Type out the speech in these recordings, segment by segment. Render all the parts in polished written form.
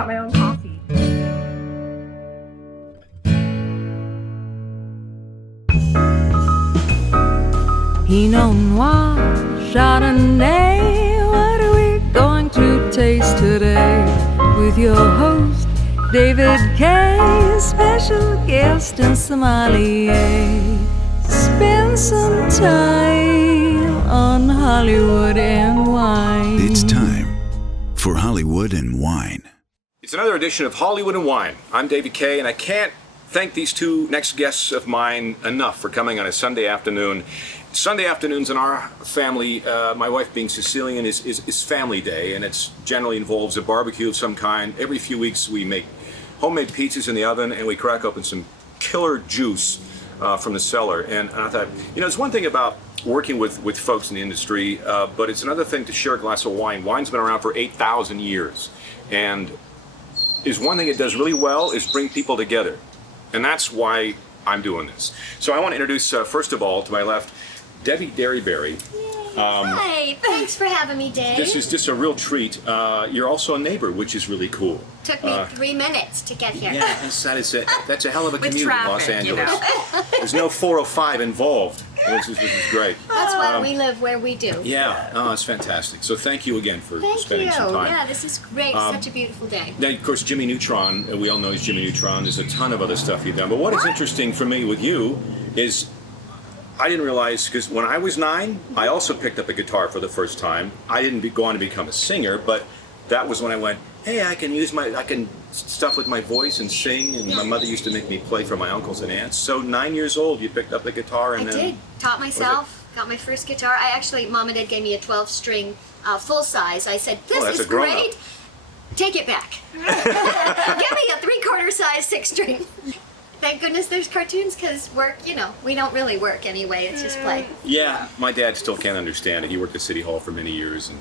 brought my own coffee. Pinot Noir, Chardonnay, what are we going to taste today? With your host, David Kaye, special guest and sommelier. Spend some time on Hollywood and Wine. It's time for Hollywood and Wine. It's another edition of Hollywood and Wine. I'm David Kaye, and I can't thank these two next guests of mine enough for coming on a Sunday afternoon. Sunday afternoons in our family, my wife being Sicilian, is family day, and it generally involves a barbecue of some kind. Every few weeks we make homemade pizzas in the oven, and we crack open some killer juice from the cellar. And I thought, it's one thing about working with folks in the industry, but it's another thing to share a glass of wine. Wine's been around for 8,000 years, and is one thing it does really well is bring people together. And that's why I'm doing this. So I want to introduce, first of all, to my left, Debi Derryberry. Hi, thanks for having me, Dave. This is just a real treat. You're also a neighbor, which is really cool. Took me 3 minutes to get here. Yeah, that's a hell of a commute traffic, in Los Angeles. You know. There's no 405 involved, which is great. That's why we live where we do. Yeah, it's fantastic. So thank you again for Thank spending you. some time. Yeah, this is great. Such a beautiful day. Now, of course, Jimmy Neutron, we all know he's Jimmy Neutron. There's a ton of other stuff you've done. But what is interesting for me with you is I didn't realize, because when I was 9, I also picked up a guitar for the first time. I didn't go on to become a singer, but that was when I went, hey, I can stuff with my voice and sing, and my mother used to make me play for my uncles and aunts. So 9 years old, you picked up the guitar, and I then... did. Taught myself. Got my first guitar. Mom and Dad gave me a 12-string full size. I said, this is great. Take it back. Give me a 3/4 size 6-string. Thank goodness there's cartoons, because work, we don't really work anyway. It's just play. Yeah, my dad still can't understand it. He worked at City Hall for many years, and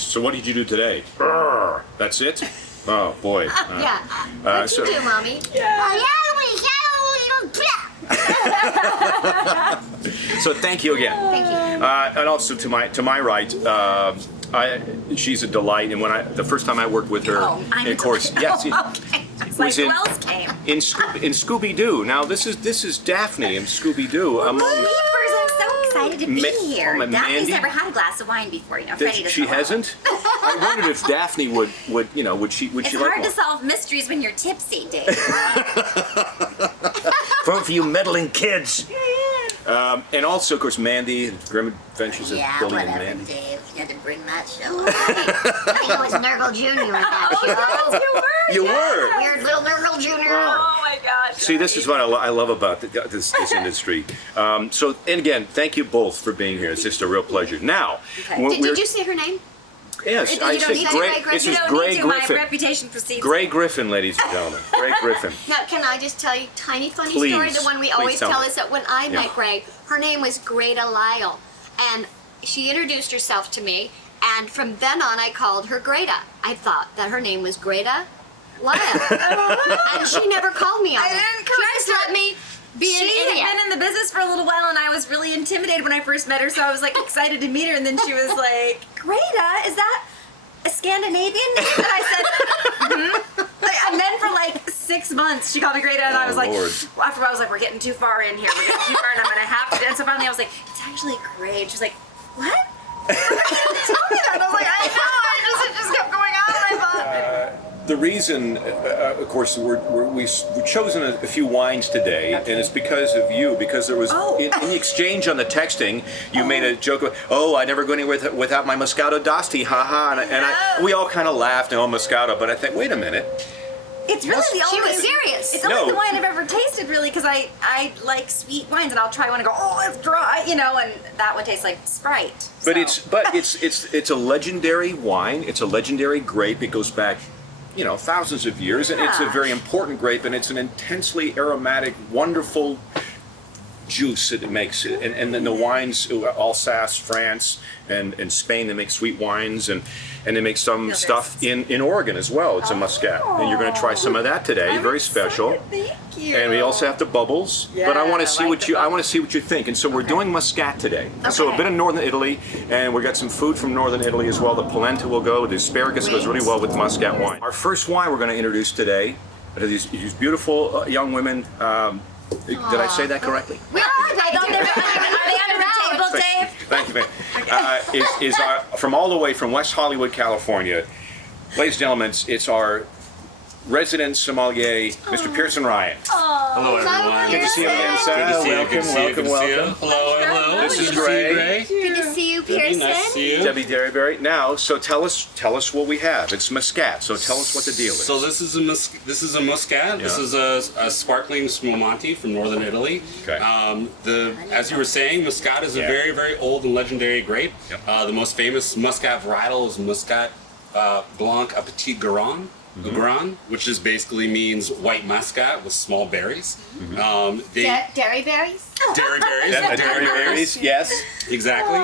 so what did you do today? Brr, that's it? Oh boy. Yeah. What you do, Mommy? So thank you again. Thank you. And also to my right, she's a delight. And the first time I worked with her, of course, yes. Okay. Was who else came? in Scooby-Doo. Now this is Daphne in Scooby-Doo. I'm so excited to be here. Daphne's Daphne's never had a glass of wine before, Freddie doesn't. She hasn't? I wondered if Daphne would would she It's like hard one? to solve mysteries when you're tipsy, Dave. For you meddling kids. And also, of course, Mandy, Grim Adventures of Yeah, Billy and whatever, Mandy. Dave. You had to bring that show up. I was Nurgle Jr. in that show. You were. Weird little Nurgle Jr. Oh my gosh. See, this is what I love about this industry. And again, thank you both for being here. It's just a real pleasure. Now, Did you say her name? Yes, You I don't said need Gray. to, This You is don't Gray need to. My Griffin. reputation precedes Gray me. Griffin, ladies and gentlemen. Gray Griffin. Now, can I just tell you a tiny funny Please. story? The one we Please always tell tell me. is that when I Yeah. met Gray, her name was Greta Lyle. And she introduced herself to me, and from then on I called her Greta. I thought that her name was Greta Lyle. And she never called me on I it. didn't She correct just her. let me be an She idiot. had been in the business for a little while, and I was really intimidated when I first met her, so I was like excited to meet her, and then she was like, Greta, is that a Scandinavian name? And I said, and then for like 6 months, she called me Greta, and I was like, Lord. after a while, I was like, we're getting too far in here, and I'm gonna have to. And so finally, I was like, it's actually great. She was like, what? Tell me that. And I was like, I know. It just kept going on. And I thought. The reason, of course, we've chosen a few wines today, and it's because of you. Because there was in the exchange on the texting, you made a joke of, "Oh, I never go anywhere without my Moscato d'Asti, haha," and we all kind of laughed, "Oh, Moscato," but I think, wait a minute. It's really the only. She was serious. It's only the wine I've ever tasted, really, because I like sweet wines, and I'll try one and go, oh, it's dry, and that one tastes like Sprite. But so. it's a legendary wine. It's a legendary grape. It goes back, thousands of years, and it's a very important grape, and it's an intensely aromatic, wonderful, juice that it makes. And then the wines, Alsace, France, and Spain, they make sweet wines, and they make some stuff in Oregon as well. It's a Muscat. And you're going to try some of that today. Very special. Thank you. And we also have the bubbles. Yeah, but I want to see like I want to see what you think. And so we're doing Muscat today. So a Okay. bit of northern Italy, and we got some food from northern Italy as well. The polenta will go. The asparagus goes really well with Muscat wine. Our first wine we're going to introduce today are these beautiful young women. Did I say that correctly? Are Are they under the table, Dave? Thank you, man. Is from all the way from West Hollywood, California. Ladies and gentlemen, it's our resident sommelier, Mr. Pierson Ryan. Hello, everyone. Good to see you again, sir. Good to see you. Good to see you. Good to see you. Welcome. Hello. This is Good to see you, Gray. Good to see you, Debbie, Pierson. nice to see you. Debi Derryberry. Now, so tell us what we have. It's Muscat. So tell us what the deal is. So this is a Muscat. This is a sparkling Spumante from northern Italy. Okay. As you were saying, Muscat is a very, very old and legendary grape. Yep. The most famous Muscat varietal is Muscat Blanc à Petit Grain. Gran, which is basically means white muscat with small berries. Dairy berries? Derryberries, yes. Exactly.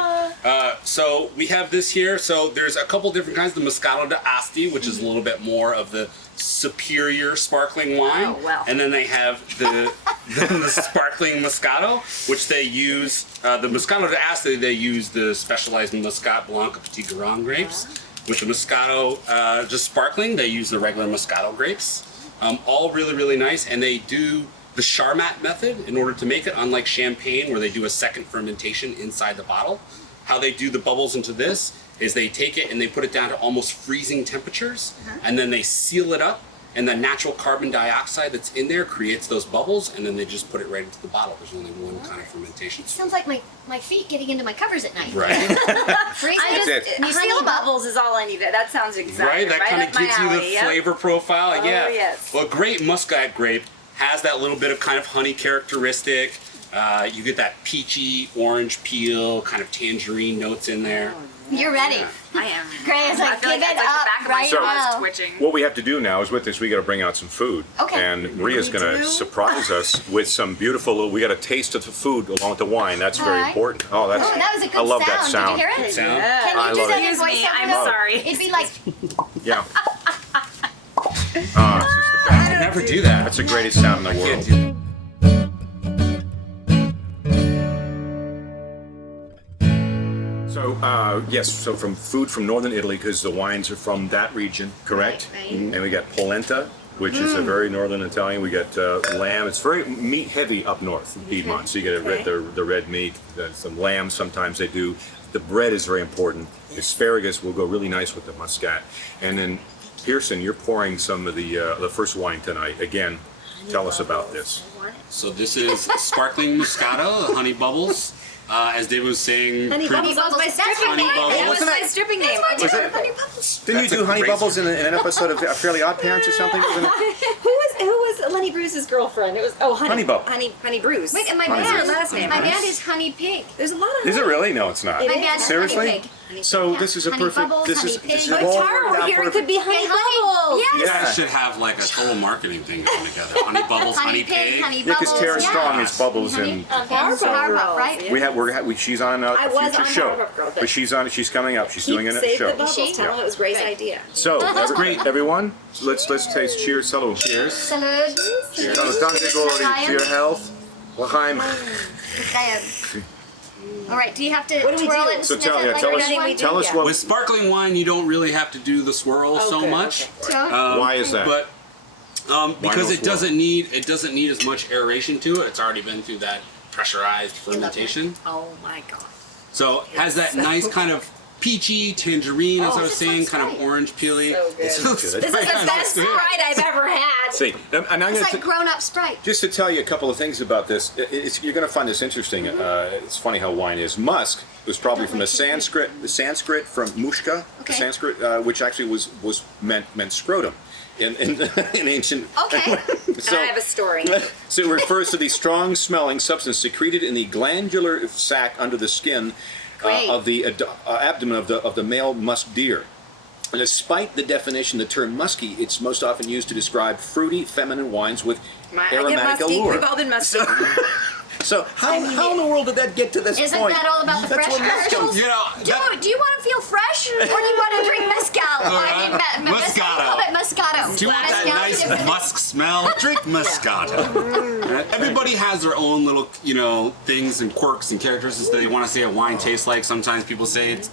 So we have this here. So there's a couple different kinds. The Moscato d'Asti, which is a little bit more of the superior sparkling wine. Oh, wow. And then they have the sparkling Moscato, which they use. The Moscato d'Asti, they use the specialized Muscat Blanc à Petit Grain grapes. With the Moscato just sparkling, they use the regular Moscato grapes. All really, really nice. And they do the Charmat method in order to make it, unlike champagne where they do a second fermentation inside the bottle. How they do the bubbles into this is they take it and they put it down to almost freezing temperatures, and then they seal it up, and the natural carbon dioxide that's in there creates those bubbles, and then they just put it right into the bottle. There's only one kind of fermentation. Sounds like my feet getting into my covers at night. Right. Freezing. I That's just, it. You seal honey them up. bubbles is all I need. That sounds exactly Right, that kind of up my gives you the alley, yep. flavor profile. Oh, yeah. yes. Well, a great Muscat grape has that little bit of kind of honey characteristic. You get that peachy, orange peel, kind of tangerine notes in there. You're ready. I am. Gray is like, I feel give like it the up back of my right jaw is now. twitching. What we have to do now is with this, we got to bring out some food. Okay. And Maria's We going to do? surprise us with some beautiful. We got a taste of the food along with the wine. That's very Alright. important. Oh, that's. Oh, that was a good I love sound. that sound. Did you hear it? Sound? Can I you do love that it. in Excuse me, voiceover? I'm though? sorry. It'd be like, Yeah. It's just the best. I never do that. That's the greatest sound in the Can't world. do that. So, yes, so from food from northern Italy, because the wines are from that region, correct? Right. And we got polenta, which is a very northern Italian. We got lamb. It's very meat heavy up north in Piedmont. So you get the red meat, some lamb sometimes they do. The bread is very important. Asparagus will go really nice with the Muscat. And then, Pierson, you're pouring some of the first wine tonight. Again, tell us about this. So this is sparkling Moscato, the honey bubbles. As David was saying, Honey bubbles, that was my That's stripping Honey name. Bubbles. That was Wasn't my it? stripping name. Was it? honey bubbles. Didn't you That's do a Honey great- Bubbles in an episode of Fairly Odd Parents or something? Wasn't it? Who was Lenny Bruce's girlfriend? It was Honey Bubble. Honey Bruce. Wait, and my Honey band, Bubbles. last name. my band is Honey Pig. There's a lot of. Is it really? No, it's not. It My is. band is Seriously? Honey Pig. So this is a Honey perfect. Bubbles, This is Honey this is Pig. But all Tara worked over out here, it perfect. could be Honey Hey, honey. Bubbles. Yes. you Yeah. guys should have like a total marketing thing going together. Honey Bubbles, Honey Honey Pig, Pig. Honey Yeah, because Bubbles. Tara yeah. Strong is Bubbles and Powerpuff, right? Yeah. she's on I a was future on show, Powerpuff Girl, but she's coming up. She's doing it at a Save show. the bubbles. She? Tell them it was Gray's Great. idea. So everyone, let's taste. Cheers, hello. Cheers. Salud. So, tante Glory, to your health. L'chaim. All right, do you have to What do we twirl do? it and So sniff it like tell everyone? we us, tell us Yeah. what. With sparkling wine, you don't really have to do the swirl so good, much. okay. Why is that? But because no it doesn't need as much aeration to it. It's already been through that pressurized fermentation. Oh my god. So it has that nice kind of peachy tangerine, as I was this saying, looks kind of great. orange peely. So good. It's This is the best Sprite I've ever had. See, and I'm going It's to like grown-up Sprite. just to tell you a couple of things about this. You're going to find this interesting. It's funny how wine is. Musk was probably from the Sanskrit from mushka, Okay. the Sanskrit, which actually was meant scrotum in ancient. Okay. So, I have a story. So it refers to the strong-smelling substance secreted in the glandular sac under the skin Great. of the abdomen of the male musk deer. And despite the definition, the term musky, it's most often used to describe fruity, feminine wines with I get aromatic musty. allure. We've all been musty. So how in the world did that get to this Isn't point? that all about the fresh commercials? You know, Do you want to feel fresh, or do you want to drink Moscato? Moscato. Moscato. Do you want that Moscato's nice different. musk smell? Drink Moscato. Everybody has their own little, things and quirks and characteristics that they want to say a wine tastes like. Sometimes people say it's,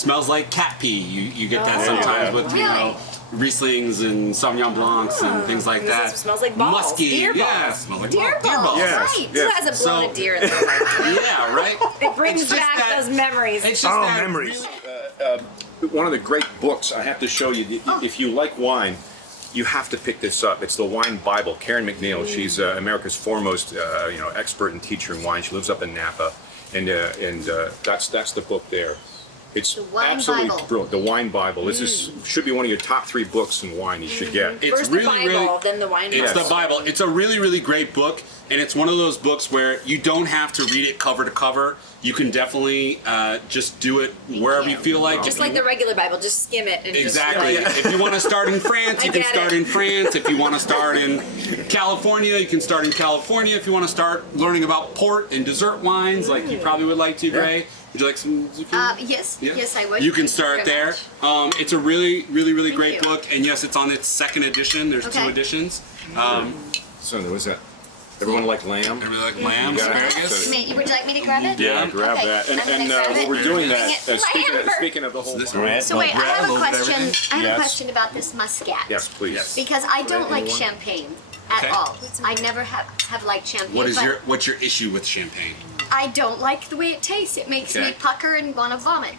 smells like cat pee. You get that sometimes with, Really? Rieslings and Sauvignon Blancs and things like that. It smells like balls. Musky. Deer balls. Yeah, it smells like Deer balls. balls. Yes, Right. yes. Who has a bloated deer in their life? Yeah, right? It brings It's just back that- those memories. It's just that memories. really- One of the great books I have to show you. If you like wine, you have to pick this up. It's the Wine Bible. Karen McNeil. She's America's foremost, expert and teacher in wine. She lives up in Napa, and that's the book there. It's The Wine absolutely Bible. brilliant. The Wine Bible. This should be one of your top 3 books in wine you should get. It's First really, the Bible, really. then the wine. It's Bible. the Bible. It's a really, really great book, and it's one of those books where you don't have to read it cover to cover. You can definitely just do it wherever you feel like. Just like the regular Bible, just skim it and Exactly. just If you want to start in France, you I can get start it. in France. If you want to start in California, you can start in California. If you want to start learning about port and dessert wines, like you probably would like to, Gray. Would you like some zucchini? Yes, I would. You can Thank start very there. much. It's a really, really, really Thank great you. book, and yes, it's on its 2nd edition. There's 2 Okay. editions. So what is that? Everyone like lamb? I really like lamb, You got it. asparagus. Would you like me to grab it? Yeah. Grab Okay, that. I'm gonna And grab while it. we're doing Bring that, it. speaking of the whole This wine- one. So wait, I have a little bit of question. everything. I have Yes. a question about this Muscat. Yes, please. Yes. Because I don't like Anyone? champagne at Okay. all. I never have liked champagne. but What's your issue with champagne? I don't like the way it tastes. It makes me Okay. pucker and want to vomit.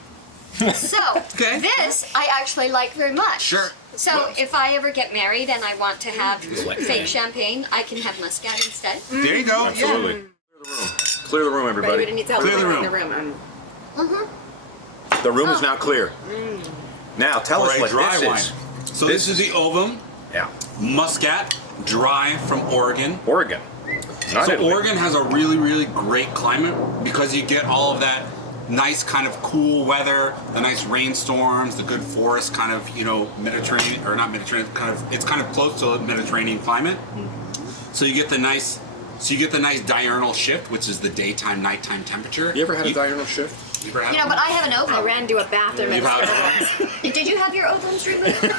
So Okay. this I actually like very much. Sure. So Well- if I ever get married and I want to have fake champagne, I can have Muscat instead. There you go. Absolutely. Clear the room, everybody. Everybody needs help Clear the clearing room. the room. The room is now clear. Now tell For us a what dry this wine. is. So this is the Ovum Yeah. Muscat Dry from Oregon. Oregon. Not So Italy. Oregon has a really, really great climate because you get all of that nice kind of cool weather, the nice rainstorms, the good forest kind of, Mediterranean, or not Mediterranean, it's kind of close to a Mediterranean climate. So you get the nice diurnal shift, which is the daytime, nighttime temperature. You ever had a diurnal shift? You ever had You know, but I have an I ovum. ran to a bathroom You've and had Did you have your ovums removed?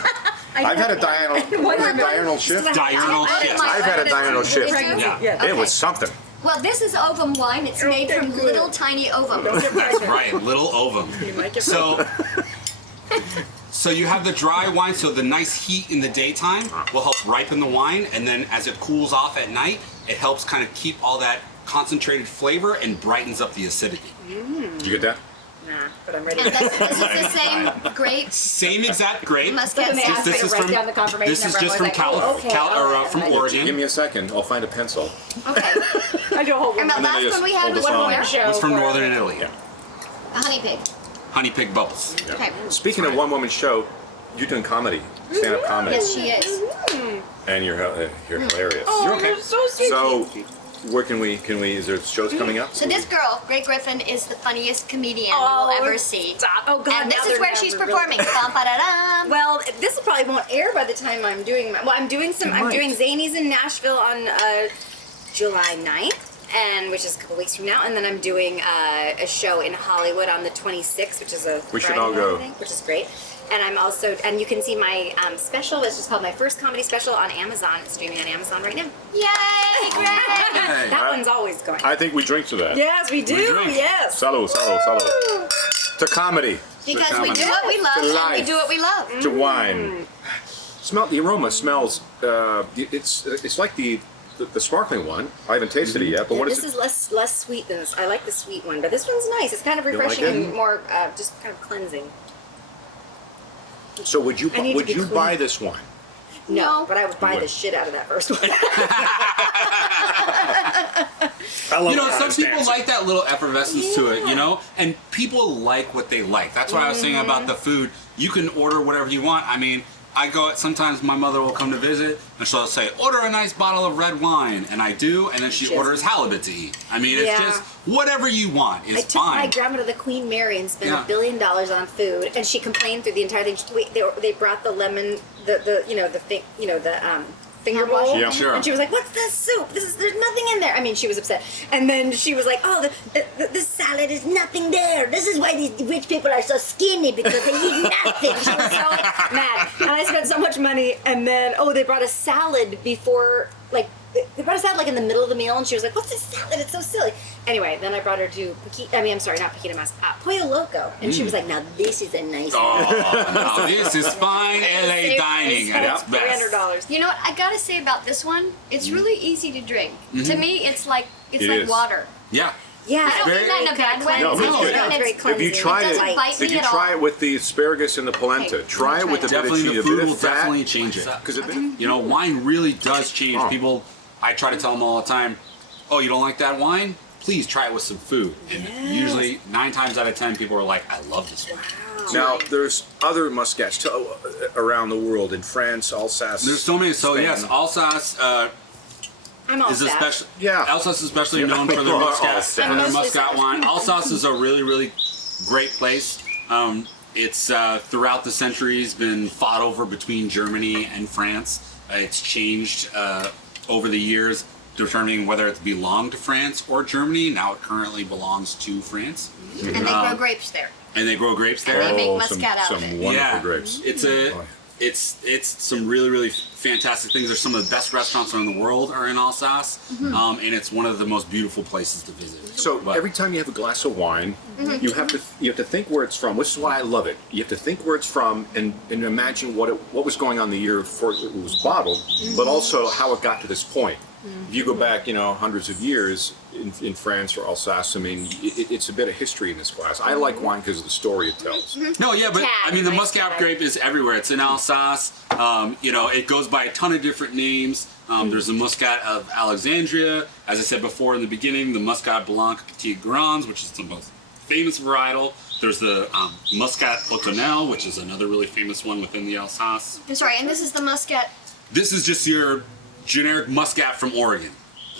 I've had a diurnal shift. diurnal shift. I've had a diurnal shift. Yeah. It was something. Well, this is ovum wine. It's made from little tiny ovums. That's right, little ovum. So you have the dry wine, so the nice heat in the daytime will help ripen the wine, and then as it cools off at night, it helps kind of keep all that concentrated flavor and brightens up the acidity. Did you get that? Nah, but I'm ready. And this is the same grape Same exact grape. Muscat. They asked me This to is write from down the confirmation this is number. just I from was like, from Give Oregon. me a second. I'll find a pencil. Okay. I do a whole And the one. then I last just one we had hold was this from on. where? Show Was from for- Northern Italy. Yeah. A honey pig. Honey Pig Bubbles. Okay. Speaking of one-woman show, you're doing comedy, stand-up comedy, Yes, she is. and you're hilarious. Oh, okay. you're so sweet. So, where can we? Is there shows coming up? So this girl, Great Griffin, is the funniest comedian you will ever see. Stop. Oh, God. And now this they're is where never she's really- performing. Bum, ba-da-dum. Well, this probably won't air by the time I'm doing my. Well, I'm doing Zanies in Nashville on July 9th, and which is a couple weeks from now, and then I'm doing a show in Hollywood on the 26th, which is a We should Friday all night, go. I think, which is great. And I'm also, and you can see my special, which is called my first comedy special on Amazon. It's streaming on Amazon right now. Yay, Greg! Hey. That one's always going. I think we drink to that. Yes, we do. drink. Yes. Salud, salud, salud. To comedy, Because we do what we love To and we life. do what we love. to wine. Smell the aroma. Smells. It's like the sparkling one. I haven't tasted it yet, but Yeah, what is this it? is less sweet than this. I like the sweet one, but this one's nice. It's kind of like refreshing it? and more just kind of cleansing. So would you I need to be clean. buy this wine? No, No. but I would buy the shit out of that first one. I love Some people like that little effervescence to it, and people like what they like. That's what I was saying about the food. You can order whatever you want. I mean, sometimes my mother will come to visit, and she'll say, order a nice bottle of red wine, and I do, and then she orders halibut to eat. I mean, it's Yeah. just whatever you want is I took my fine. grandma to the Queen Mary and spent Yeah. $1 billion on food, and she complained through the entire thing. They brought the lemon, the thing, finger bowl. Yeah. Sure. And she was like, "What's this soup? There's nothing in there." I mean, she was upset. And then she was like, "Oh, this salad is nothing there. This is why these rich people are so skinny because they eat nothing." She was so mad. And I spent so much money. And then they brought a salad before, like. They brought us out like in the middle of the meal, and she was like, "What's this salad? It's so silly." Anyway, then I brought her to not Paquita Mas, Pollo Loco, and she was like, "Now this is a nice." Oh, no, this is fine LA dining at its best. $300. You know what I gotta say about this one? It's really easy to drink. To me, it's like is. water. Yeah. Yeah, I don't mean that in a bad way. No, It's it's not good. that Very it's- cleansing. If you tried It doesn't bite it, me if you at all. try it with the asparagus and the polenta, Okay, try it with the bit of Definitely cheese, the a food bit will of fat. definitely change it. Because You know, wine really does change. Oh. People, I try to tell them all the time, "Oh, you don't like that wine? Please try it with some food." And usually 9 times out of 10 people are like, "I love this wine." now there's other muscats around the world, in France, Alsace. There's so many. So Spain. yes, Alsace I'm all is set. especially Alsace is especially Yeah, known for we their are all Muscat, set. for their Mostly Muscat set. wine. Alsace is a really, really great place. It's throughout the centuries been fought over between Germany and France. It's changed over the years, determining whether it belonged to France or Germany. Now it currently belongs to France, And they grow grapes there. and they grow grapes there. And they make some Muscat out of it. wonderful grapes. It's some really, really fantastic things. There's some of the best restaurants in the world are in Alsace, and it's one of the most beautiful places to visit. So But- every time you have a glass of wine, you have to think where it's from, which is why I love it. You have to think where it's from and imagine what was going on the year before it was bottled, but also how it got to this point. If you go back, hundreds of years in France or Alsace, I mean, it's a bit of history in this glass. I like wine because of the story it tells. No, yeah, but Tag, I mean, the nice Muscat tag. grape is everywhere. It's in Alsace. It goes by a ton of different names. There's the Muscat of Alexandria. As I said before in the beginning, the Muscat Blanc Petit Grands, which is the most famous varietal. There's the Muscat Otonnel, which is another really famous one within the Alsace. I'm sorry, and this is the Muscat, This is just your generic Muscat from Oregon.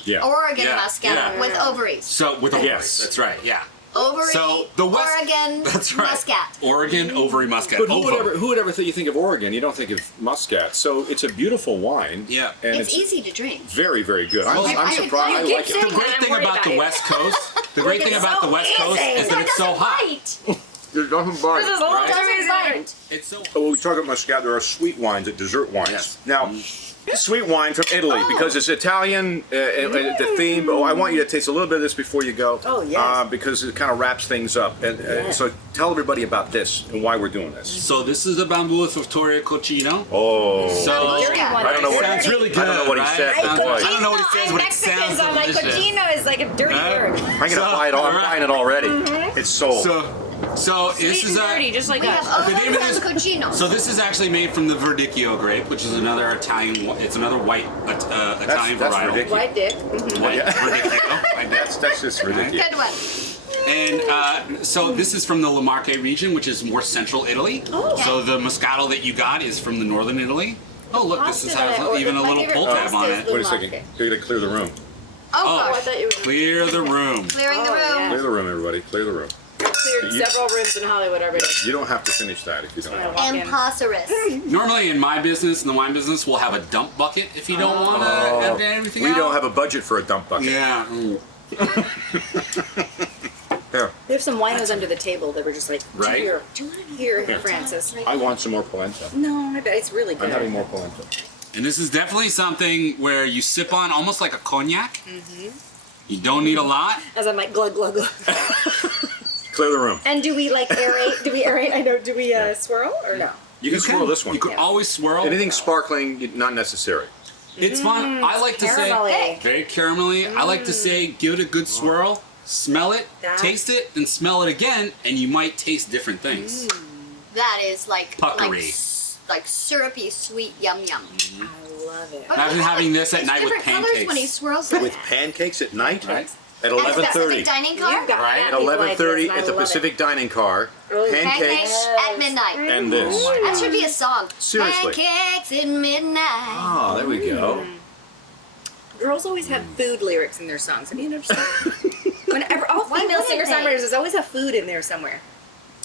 Yeah. Oregon Yeah, Muscat yeah. with ovaries. So with ovaries, Yes. that's right, yeah. Ovary, So the West, Oregon that's right. Muscat. Oregon ovary Muscat. But Ovo. who would ever think you think of Oregon? You don't think of Muscat. So it's a beautiful wine. Yeah. And It's easy to drink. very, very good. Well, I'm I- surprised. you I keep like it. The great thing about the West Coast, the great thing about the West Coast is that it's so hot. There's nothing but This is a little Right. too easy to drink. It's so. Oh, when we talk about Muscat, there are sweet wines, dessert wines. Yes. Now, sweet wine from Italy, because it's Italian, the theme. I want you to taste a little bit of this before you go. Oh, yes. Because it kind of wraps things up. And so tell everybody about this and why we're doing this. So this is the Bambù Fattoria Cochino. Oh. So Dirty one. I don't know what sounds he- really good. I don't know what he right? said. Sounds Cochino, like- I don't know what he says, I'm but it Mexican, sounds so I'm like, delicious. cochino is like a dirty word. I'm going to buy it all. I'm buying it already. It's sold. So this is a. just like We have us. The name of Ovo this- and Cochino. So this is actually made from the Verdicchio grape, which is another Italian. It's another white Italian that's varietal. ridiculous. White dick. White Verdicchio. White dip. That's just ridiculous. Good one. And so this is from the La Marche region, which is more central Italy. Oh. So the Moscato that you got is from the northern Italy. Oh look, this is Pasta that I has ordered. even a My little favorite pull tab pasta on is it. the- Wait a second. You're going to clear the room. Oh, gosh. thought you were Clear the room. Clearing the Oh, room. yeah. Clear the room, everybody. Clear the room. cleared several rooms in Hollywood already. You don't have to finish that if you don't want. Walk in. Imposterous. Normally in my business, in the wine business, we'll have a dump bucket if you don't want to have everything We out. don't have a budget for a dump bucket. Yeah. Mm. Here, We have some winos under the table that were just like, Right? Here, Francis. I want some more polenta. No, I bet it's really good. I'm having more polenta. And this is definitely something where you sip on almost like a cognac. You don't need a lot. As I'm like, glug, glug, glug. Clear the room. And do we like aerate? Do we aerate? I know. Do we swirl or no? You can swirl this one. You could always swirl. Anything sparkling, not necessary. It's fun. I like to say, caramelly. very caramelly. I like to say, give it a good swirl, smell it, That- taste it, and smell it again, and you might taste different things. That is like Puckery. like syrupy, sweet yum yum. I love it. But Imagine look, having this at it's night with different colors pancakes. when he swirls it. With pancakes at night? Right? At At the 11:30. Pacific Dining Car. You've got Right. fat At people 11:30 ideas, and at the I love Pacific Dining Car. Pancakes. Pancakes at midnight. And this. That should be a song. Seriously. Pancakes at midnight. Oh, there we go. it. Girls always have food lyrics in their songs. Have you noticed that? Whenever all Why female wouldn't they? singer-songwriters always have food in there somewhere.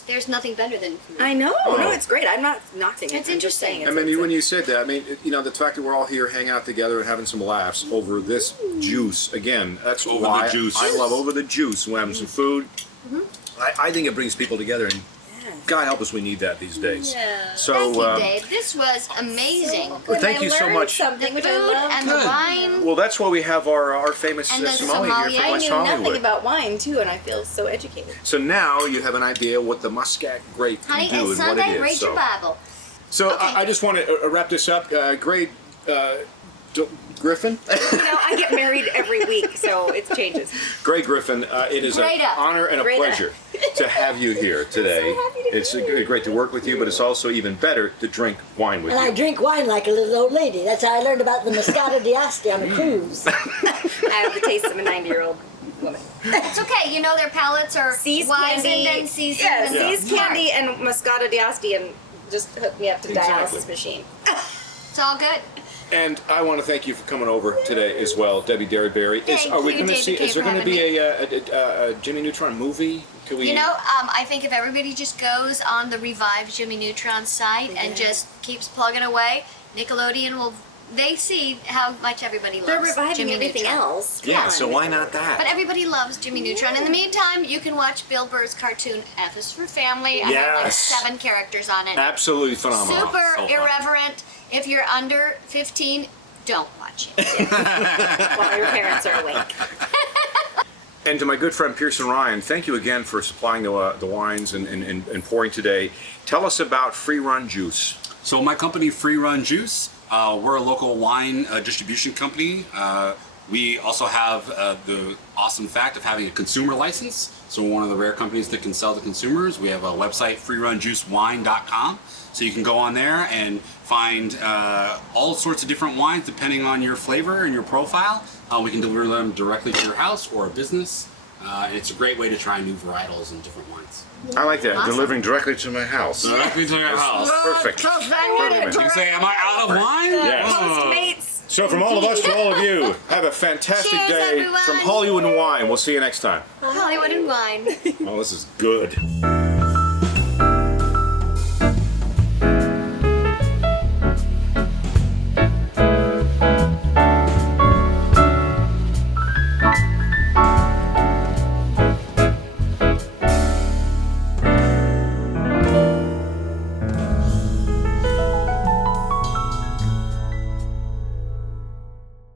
There's nothing better than food. I know. Oh. No, it's great. I'm not knocking it. It's I'm just saying. interesting. I mean, when you said that, I mean, you know, the fact that we're all here hanging out together and having some laughs over this juice, again, that's Over why the juice. I love over the juice. We're having some food. I think it brings people together, and God help us, we need that these days. Yeah. So, Thank you, Dave. This was amazing. well, thank you so much. Something The which food I love. and the wine. Well, that's why we have our famous And the sommelier here sommelier. from I West knew nothing Hollywood. about wine too, and I feel so educated. So now you have an idea what the Muscat grape Honey, can do it's and what Sunday. it is. Read your Bible. So Okay. I just want to wrap this up. Great, Griffin. You know, I get married every week, so it changes. Great Griffin, it is an Great up. honor and a Great up. pleasure to have you here today. happy to be It's here. great to work with you, but it's also even better to drink wine with And I you. drink wine like a little old lady. That's how I learned about the Moscato d'Asti on a cruise. I have the taste of a 90-year-old woman. It's okay. You know their palates are Seized wizened candy, and seasoned. yeah, and seized smart. candy and Moscato d'Asti, and just hook me up to Exactly. dialysis machine. It's all good. And I want to thank you for coming over today as well, Debi Derryberry. Thank Are we you, going to David see? Kaye, Is there for going to having be a Jimmy Neutron movie? Can we? You know, I think if everybody just goes on the Revive Jimmy Neutron site and just keeps plugging away, Nickelodeon will. They see how much everybody loves They're reviving Jimmy everything Neutron. else. Come yeah. on. So why not that? But everybody loves Jimmy Neutron. In the meantime, you can watch Bill Burr's cartoon F is for Family. I have like Yes. 7 characters on it. Absolutely phenomenal. Super So fun. irreverent. If you're under 15, don't watch it. While your parents are awake. And to my good friend Pierson Ryan, thank you again for supplying the wines and pouring today. Tell us about Free Run Juice. So my company, Free Run Juice, we're a local wine distribution company. We also have the awesome fact of having a consumer license. So we're one of the rare companies that can sell to consumers. We have a website, freerunjuicewine.com. So you can go on there and find all sorts of different wines depending on your flavor and your profile. We can deliver them directly to your house or a business. And it's a great way to try new varietals and different wines. I like that. Awesome. Delivering directly to my house. Directly to your house. Perfect. Perfect. You say, am I out of wine? Yes. Postmates. So from all of us to all of you, have a fantastic Cheers, day everyone. from Hollywood and Wine. We'll see you next time. Hollywood and wine. Oh, this is good.